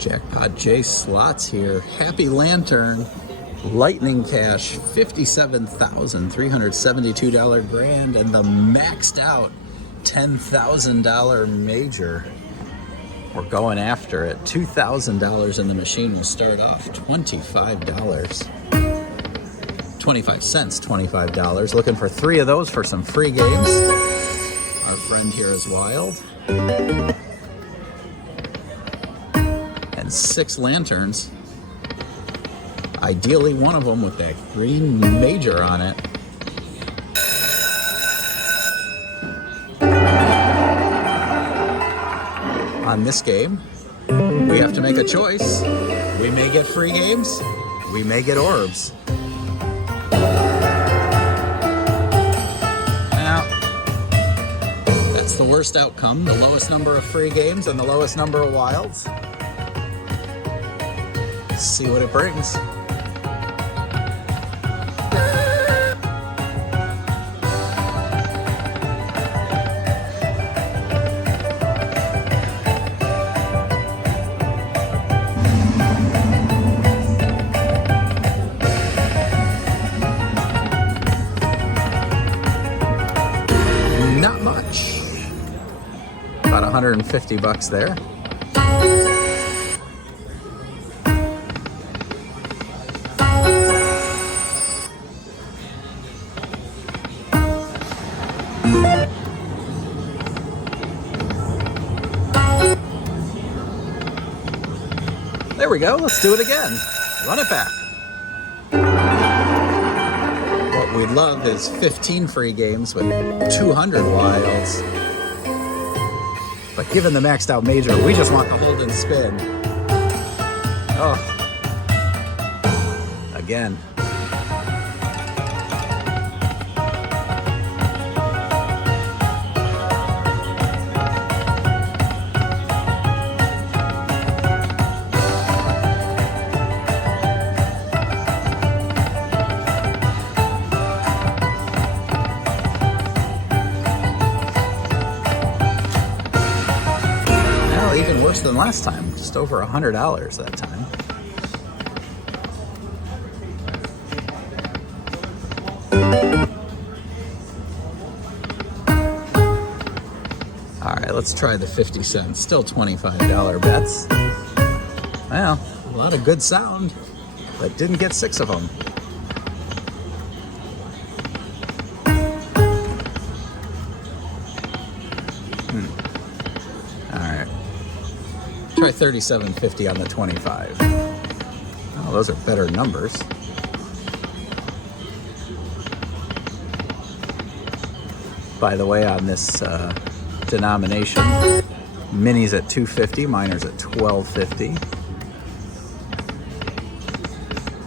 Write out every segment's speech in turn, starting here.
Jackpot J slots here. Happy Lantern. Lightning Cash, $57,372 grand, and the maxed out $10,000 major. We're going after it. $2,000 in the machine will start off $25. 25 cents, $25. Looking for 3 of those for some free games. Our friend here is wild. And 6 lanterns. Ideally, one of them with that green major on it. On this game, we have to make a choice. We may get free games, we may get orbs. Now, that's the worst outcome, the lowest number of free games and the lowest number of wilds. Let's see what it brings. Not much. About 150 bucks there. There we go. Let's do it again. Run it back. What we'd love is 15 free games with 200 wilds. But given the maxed out major, we just want the hold and spin. Oh. Again. Even worse than last time, just over $100 that time. All right, let's try the 50 cents. Still $25 bets. Well, a lot of good sound, but didn't get 6 of them. Try $37.50 on the 25. Oh, those are better numbers. By the way, on this denomination, minis at $2.50, minors at $12.50.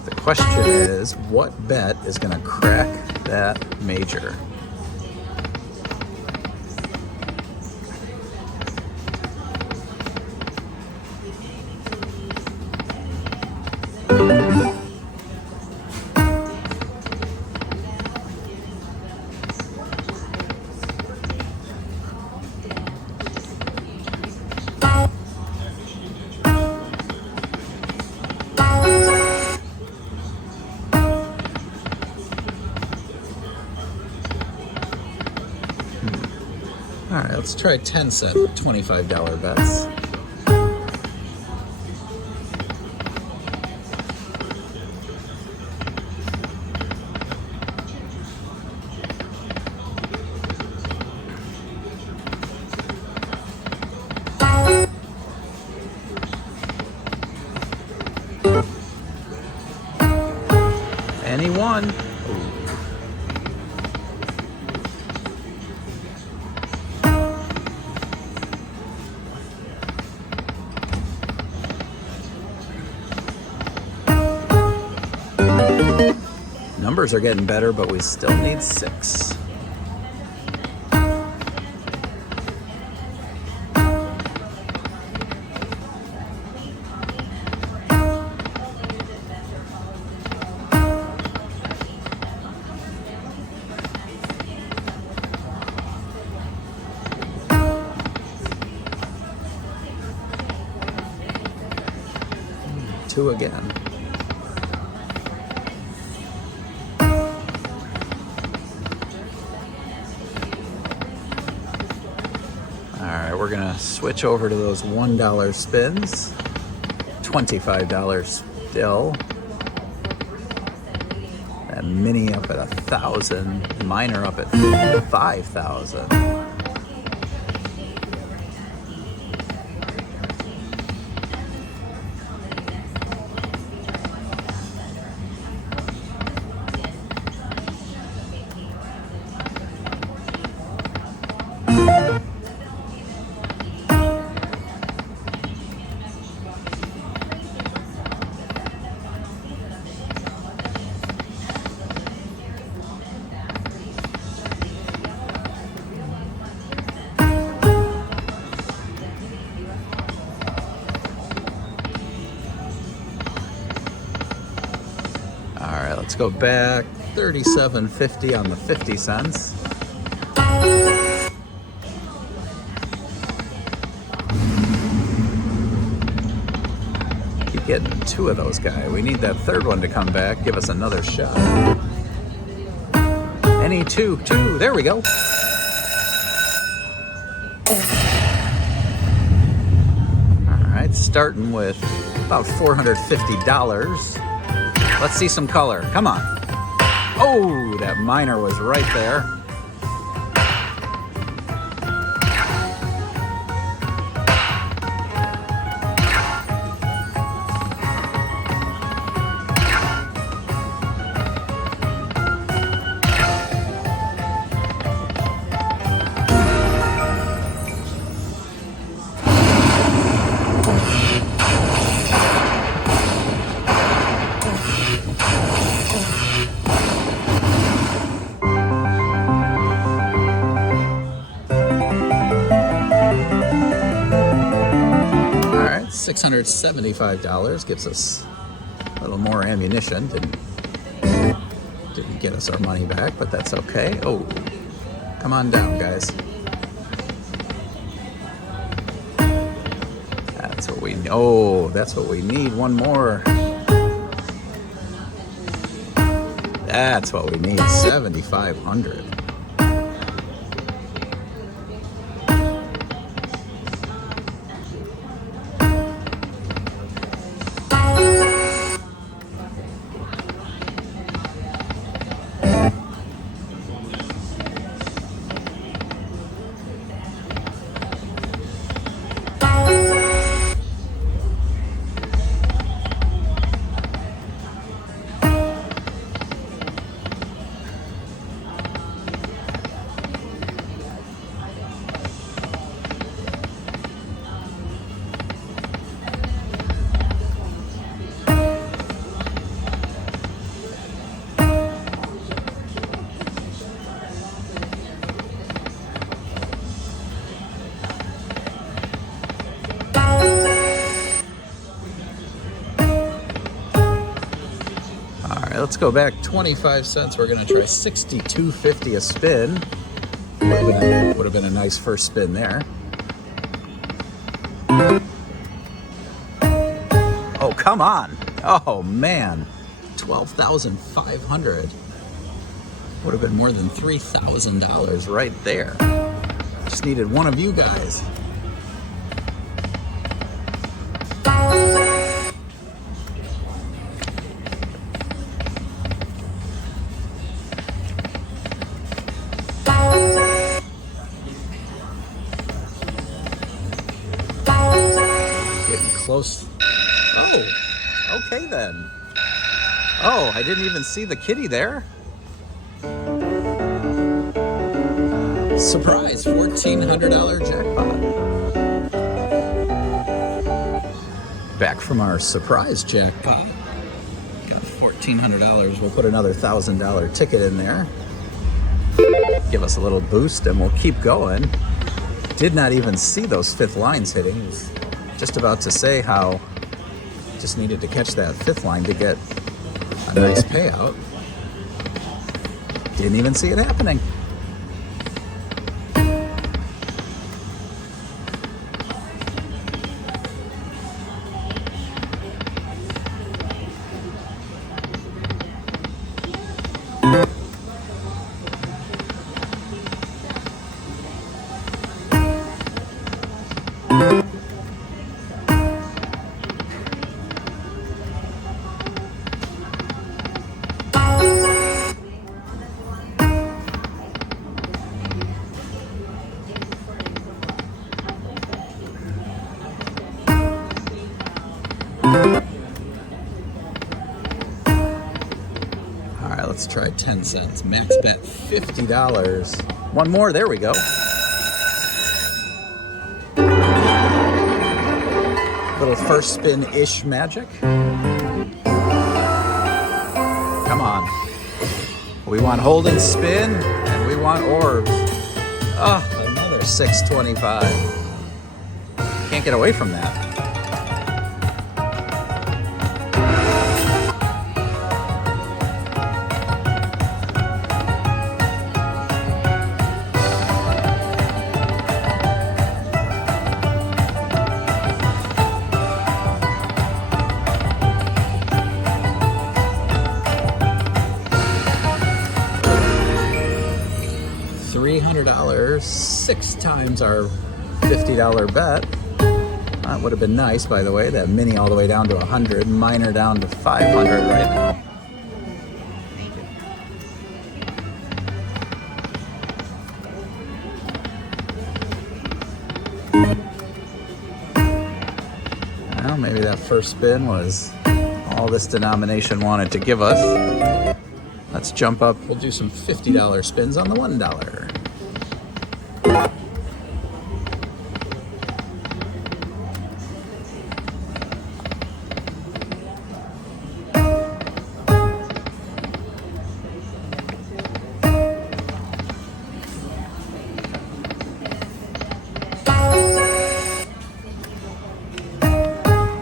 The question is, what bet is going to crack that major? All right, let's try 10 cent $25 bets. Anyone? Numbers are getting better, but we still need 6. 2 again. Alright, we're gonna switch over to those $1 spins. $25 still. That mini up at 1,000, minor up at 5,000. Alright, let's go back. $37.50 on the 50 cents. Keep getting 2 of those guys. We need that third one to come back, give us another shot. Any 2, there we go. Alright, starting with about $450. Let's see some color. Come on. Oh, that minor was right there. $675 gives us a little more ammunition. Didn't get us our money back, but that's okay. Oh, come on down, guys. That's what we. Oh, that's what we need. One more. That's what we need. 7,500. Let's go back 25 cents. We're gonna try $62.50 a spin. Would have been a nice first spin there. Oh, come on. Oh man, 12,500. Would have been more than $3,000 right there. Just needed one of you guys. Close. Oh, okay then. Oh, I didn't even see the kitty there. Surprise, $1,400 jackpot. Back from our surprise jackpot. Got $1,400. We'll put another $1,000 ticket in there. Give us a little boost and we'll keep going. Did not even see those fifth lines hitting. Just about to say how just needed to catch that fifth line to get a nice payout. Didn't even see it happening. All right, let's try 10 cents. Max bet $50. One more, there we go. Little first spin-ish magic. Come on. We want hold and spin, and we want orbs. Oh, another $6.25. Can't get away from that. $300, 6 times our $50 bet. That would have been nice, by the way. That mini all the way down to 100, minor down to 500 right now. Well, maybe that first spin was all this denomination wanted to give us. Let's jump up. We'll do some $50 spins on the $1.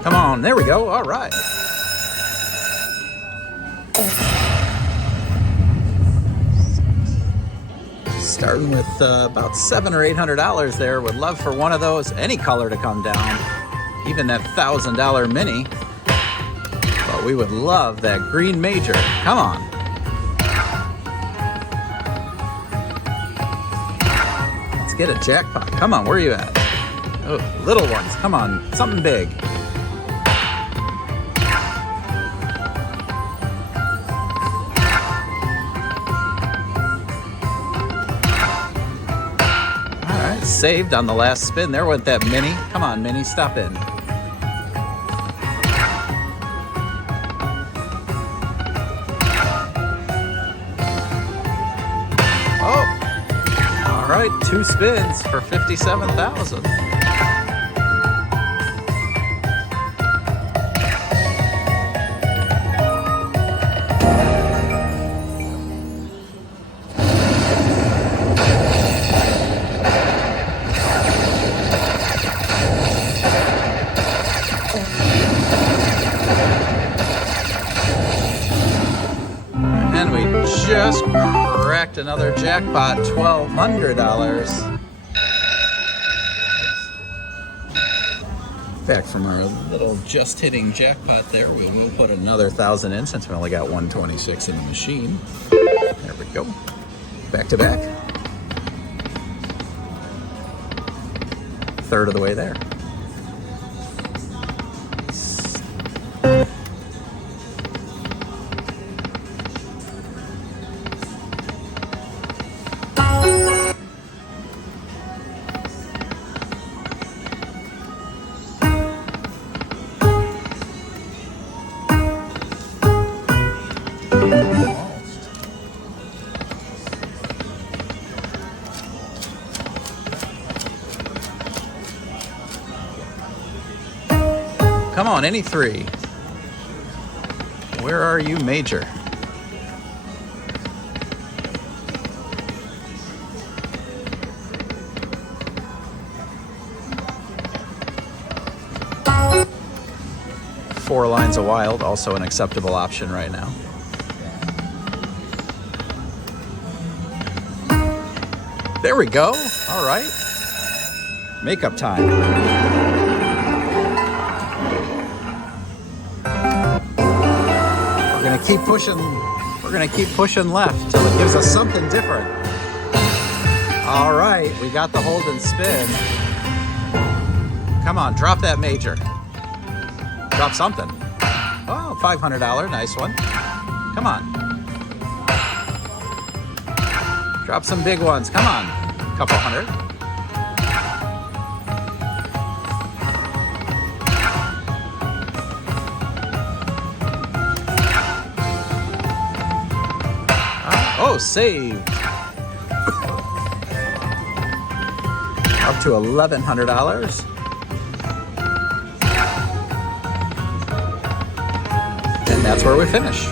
Come on, there we go. All right. Starting with about $700 or $800 there. Would love for one of those, any color to come down, even that $1,000 mini. But we would love that green major. Come on. Let's get a jackpot. Come on, where are you at? Oh, little ones. Come on, something big. Saved on the last spin. There went that mini. Come on, mini, stop in. Oh, all right, 2 spins for $57,000. Just cracked another jackpot, $1,200. Back from our little just hitting jackpot there, we will put another 1,000 in since we only got 126 in the machine. There we go. Back to back. Third of the way there. Come on, any 3. Where are you, major? Four lines of wild, also an acceptable option right now. There we go. All right. Makeup time. We're gonna keep pushing. We're gonna keep pushing left till it gives us something different. All right, we got the hold and spin. Come on, drop that major. Drop something. Oh, $500, nice one. Come on. Drop some big ones. Come on. A couple hundred. go, save. Up to $1,100. And that's where we finish.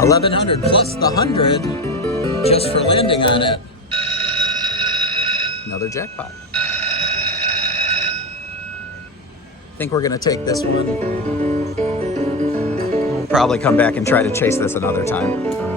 $1,100 plus the 100 just for landing on it. Another jackpot. I think we're gonna take this one. We'll probably come back and try to chase this another time.